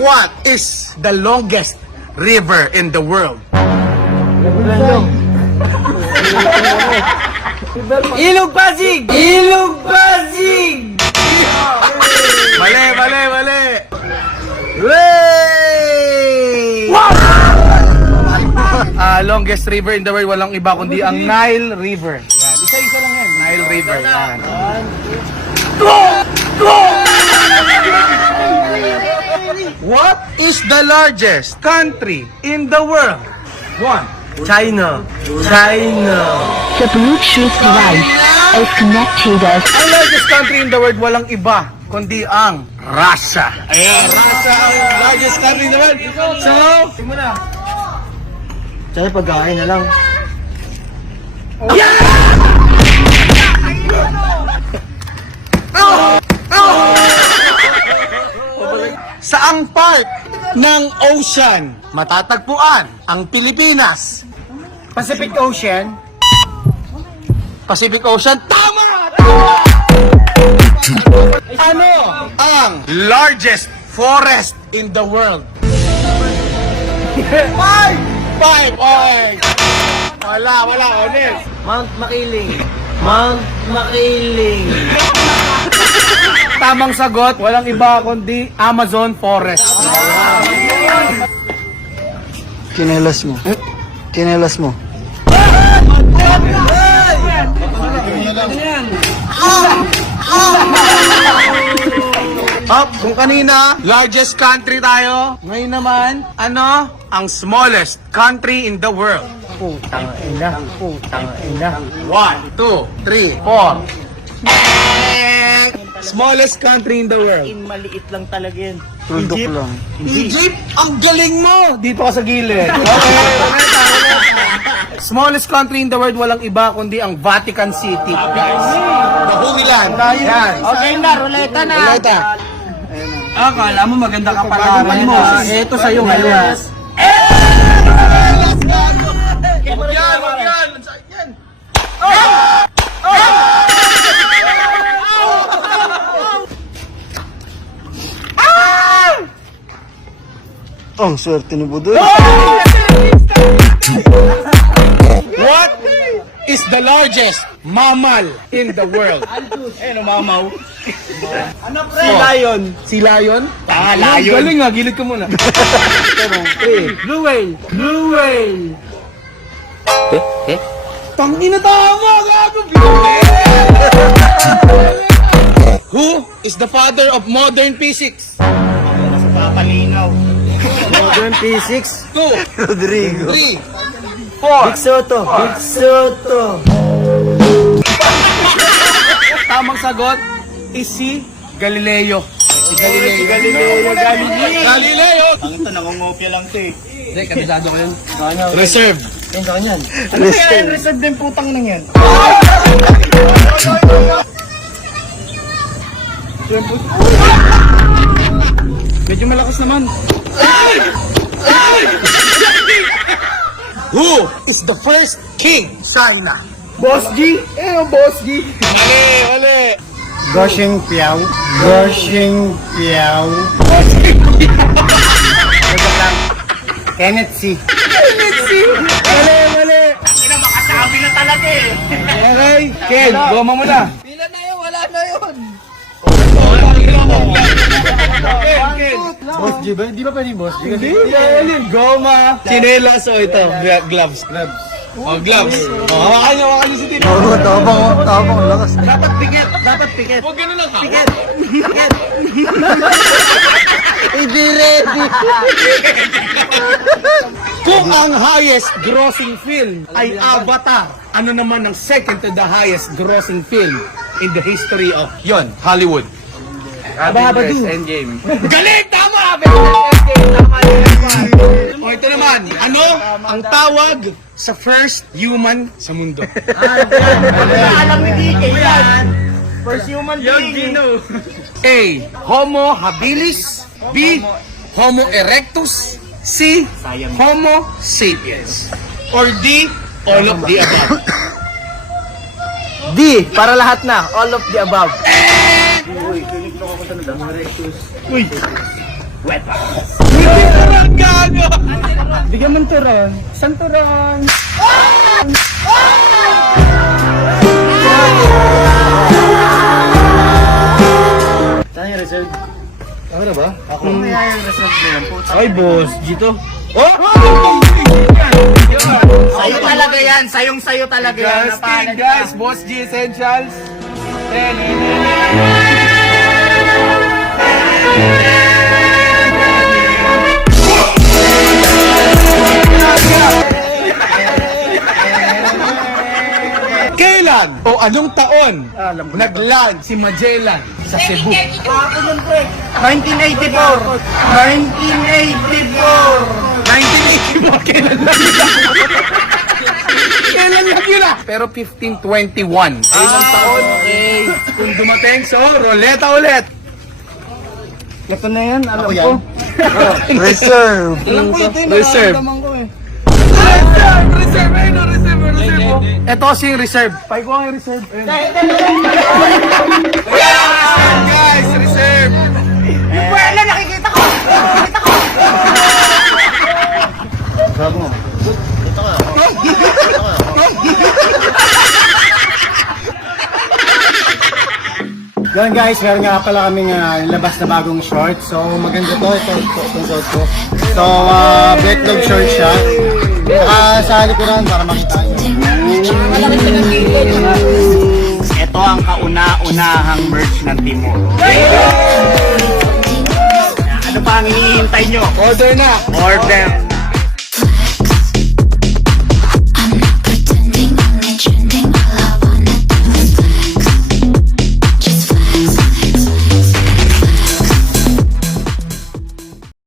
What is the longest river in the world? Ilog Pasig! Ilog Pasig! Mali, mali, mali. Way! Longest river in the world, walang iba kundi ang Nile River. Yan, isa-isa lang yan. Nile River. Yan. What is the largest country in the world? One. China. China. The Bluetooth device is connected. Ang largest country in the world, walang iba kundi ang Russia. Ayan, Russia ang largest country in the world. So, simula. Tsaka pagkain na lang. Saang part ng ocean matatagpuan ang Pilipinas? Pacific Ocean. Pacific Ocean? Tama! Ano ang largest forest in the world? Five! Okay. Wala, honest. Mount Makiling. Mount Makiling. Tamang sagot, walang iba kundi Amazon Forest. Kinelas mo. Kinelas mo. Kung kanina, largest country tayo. Ngayon naman, ano? Ang smallest country in the world. Putang ina. Putang ina. 1, 2, 3, 4. Smallest country in the world. Maliit lang talaga yan. Egypt lang. Egypt? Ang galing mo! Dito ka sa gilid. Okay. Smallest country in the world, walang iba kundi ang Vatican City. Guys. Bahuwilan. Yan. Okay na, ruleta na. Ruleta. Akala mo maganda ka pala rin mo. Ito sa'yo ngayon. Wag yan, wag yan. Yan. Ang swerte ni Budoy. What is the largest mammal in the world? Ano mamaw? Ano pre? Lion. Si lion? Ah, Lion. lion. Galing nga, gilid ka muna. Blue whale. Blue whale. Tangina tama, gago. Who is the father of modern physics? Papalinaw. Modern physics. 2, Rodrigo. 3, Big Soto. Big Soto. tamang sagot is si Galileo. Si Galileo. Galileo. Ang ito, nangungopia lang ito eh. Hindi, kabisado ko yun. Reserve. Yan sa kanyan. Ano yan? Reserve din putang nang yan. Medyo malakas naman. Who is the first king? China. Boss G? Boss G? Mali. Goshing Piao. Goshing Piao. Kenneth C. Mali. Ang makasabi na talaga eh. Okay, Ken, goma mo na. Pila na yun, wala na yun. Boss G ba? Di ba pwede Boss G? Hindi. Goma. Chinelas o ito. Gloves. Oh, gloves. Oh, hawakan niyo si Tito. Oo, tabang, lakas. Dapat pikit. Huwag ganun lang ha. Pikit. Hindi ready. Kung ang highest grossing film ay Avatar, ano naman ang second to the highest grossing film in the history of Hollywood? Abadu. Endgame. Galing! Tama! O ito naman, ano ang tawag sa first human sa mundo? Alam ni DK yan. First human being. A. Homo habilis. B. Homo erectus. C. Homo sapiens. Or D. All of the above. D, para lahat na. All of the above. weapons. Turon, gago! Bigyan mo ng turon. San turon? Saan yung reserve? Ako na ba? Ako kaya yung reserve na yan. Puta. Ay, boss. Gito. Oh! Sa'yo talaga yan. Sayong-sayo talaga yan. Just kidding, guys. Boss G Essentials. Kailan o anong taon nag-land si Magellan sa Cebu? 1984! 1984! 1984, kailan lang yun? Kailan lang yun ah? Pero 1521. Ilang taon? Kung dumating, so, roleta ulit. Ito na yan, alam ko. Reserve. Alam ko ito yung Reserve. nararamdaman ko eh. Reserve. Ayun o, reserve. Reserve. Ito kasi yung reserve. Paiko ang reserve. Guys, reserve. Yung pwela, nakikita ko! Nakikita ko! Sabi mo. Yan guys, meron nga pala kaming labas na bagong short. So maganda to, itong suot ko. So black dog short siya. Saka sa likuran para makita nyo. Ito ang kauna-unahang merch ng Timor. Ano pa ang hinihintay nyo? Order na. Order